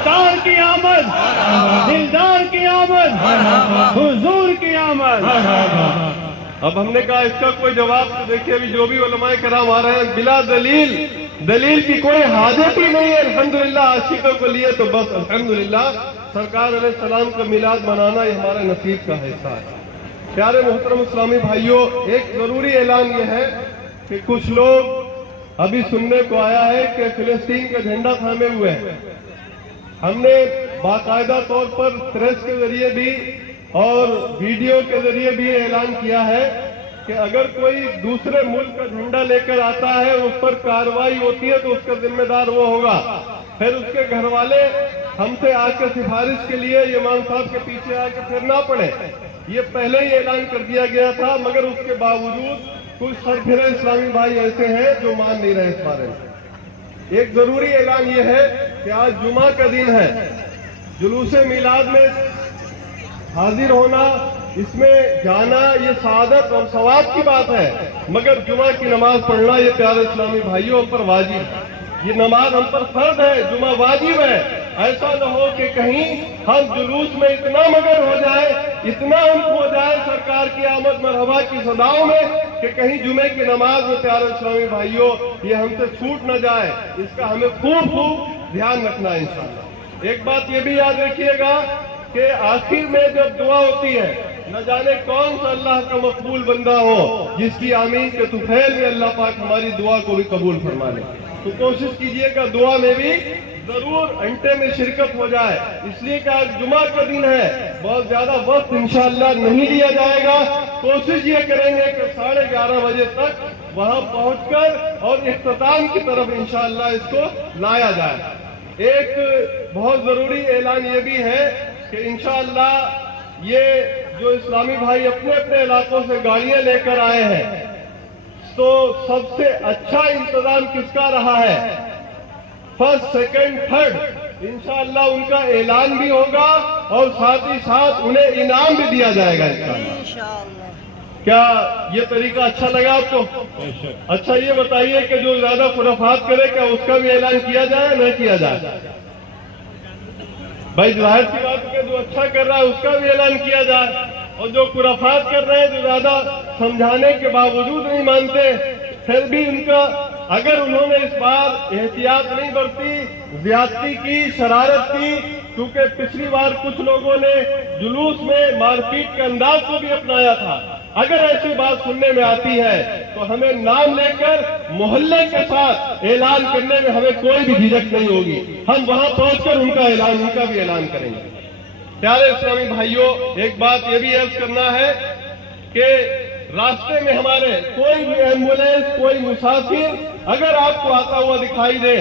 सरकार की आमद, दिलदार की आमद, हुजूर की आमद। अब हमने कहा इसका कोई जवाब तो देखिए, अभी जो भी उलमाए कराम आ रहे हैं बिला दलील की कोई हाजत ही नहीं है। अल्हम्दुलिल्लाह आशिकों को लिए तो बस अल्हम्दुलिल्लाह सरकार अलैहिस्सलाम का मिलाद मनाना ये हमारे नसीब का हिस्सा है। प्यारे मोहतरम इस्लामी भाइयों, एक जरूरी ऐलान ये है कि कुछ लोग अभी सुनने को आया है कि फिलिस्तीन का झंडा थामे हुए हैं। हमने बाकायदा तौर पर प्रेस के जरिए भी और वीडियो के जरिए भी ऐलान किया है कि अगर कोई दूसरे मुल्क का झंडा लेकर आता है, उस पर कार्रवाई होती है तो उसका जिम्मेदार वो होगा। फिर उसके घर वाले हमसे आके सिफारिश के लिए इमाम साहब के पीछे आके फिर ना पड़े। ये पहले ही ऐलान कर दिया गया था, मगर उसके बावजूद कुछ सरफिरे इस्लामी भाई ऐसे हैं जो मान नहीं रहे इस बारे में। एक जरूरी ऐलान ये है कि आज जुमा का दिन है। जुलूसे मिलाद में हाजिर होना, इसमें जाना, ये सादत और सवाब की बात है, मगर जुमा की नमाज पढ़ना ये प्यारे इस्लामी भाइयों पर वाजिब है। ये नमाज हम पर फर्ज है, जुमा वाजिब है। ऐसा न हो कि कहीं हम जुलूस में इतना मगन हो जाए, इतना हम खो जाए सरकार की आमद मरहबा की सदाओं में कि कहीं जुमे की नमाज में प्यारे इस्लामी भाइयों ये हमसे छूट न जाए। इसका हमें खूब ध्यान रखना है इंशाअल्लाह। एक बात ये भी याद रखिएगा कि आखिर में जब दुआ होती है, न जाने कौन सा अल्लाह का मकबूल बंदा हो जिसकी आमीन के तुफैल में अल्लाह पाक हमारी दुआ को भी कबूल फरमा ले। तो कोशिश कीजिएगा दुआ में भी जरूर घंटे में शिरकत हो जाए, इसलिए कि आज जुमा का दिन है। बहुत ज्यादा वक्त इंशाअल्लाह नहीं लिया जाएगा। कोशिश ये करेंगे कि 11:30 बजे तक वहां पहुंचकर और इख्तिताम की तरफ इंशाअल्लाह इसको लाया जाए। एक बहुत जरूरी ऐलान ये भी है कि इंशाअल्लाह ये जो इस्लामी भाई अपने अपने इलाकों से गाड़ियां लेकर आए हैं, तो सबसे अच्छा इंतजाम किसका रहा है, फर्स्ट, सेकंड, थर्ड, इंशाअल्लाह उनका ऐलान भी होगा और साथ ही साथ उन्हें इनाम भी दिया जाएगा इंशाअल्लाह। क्या ये तरीका अच्छा लगा आपको? अच्छा, ये बताइए कि जो ज्यादा खुराफात करे क्या उसका भी ऐलान किया जाए न किया जाए? भाई जाहिर सी बात है, जो अच्छा कर रहा है उसका भी ऐलान किया जाए, और जो खुराफात कर रहे हैं, जो ज्यादा समझाने के बावजूद नहीं मानते, फिर भी उनका अगर उन्होंने इस बार एहतियात नहीं बरती, ज्यादती की, शरारत की, क्योंकि पिछली बार कुछ लोगों ने जुलूस में मारपीट के अंदाज को भी अपनाया था। अगर ऐसी बात सुनने में आती है तो हमें नाम लेकर मोहल्ले के साथ ऐलान करने में हमें कोई भी झिझक नहीं होगी। हम वहां पहुंचकर उनका भी ऐलान करेंगे। प्यारे इस्लामी भाइयों, एक बात ये भी अर्ज करना है कि रास्ते में हमारे कोई भी एम्बुलेंस, कोई मुसाफिर अगर आपको आता हुआ दिखाई दे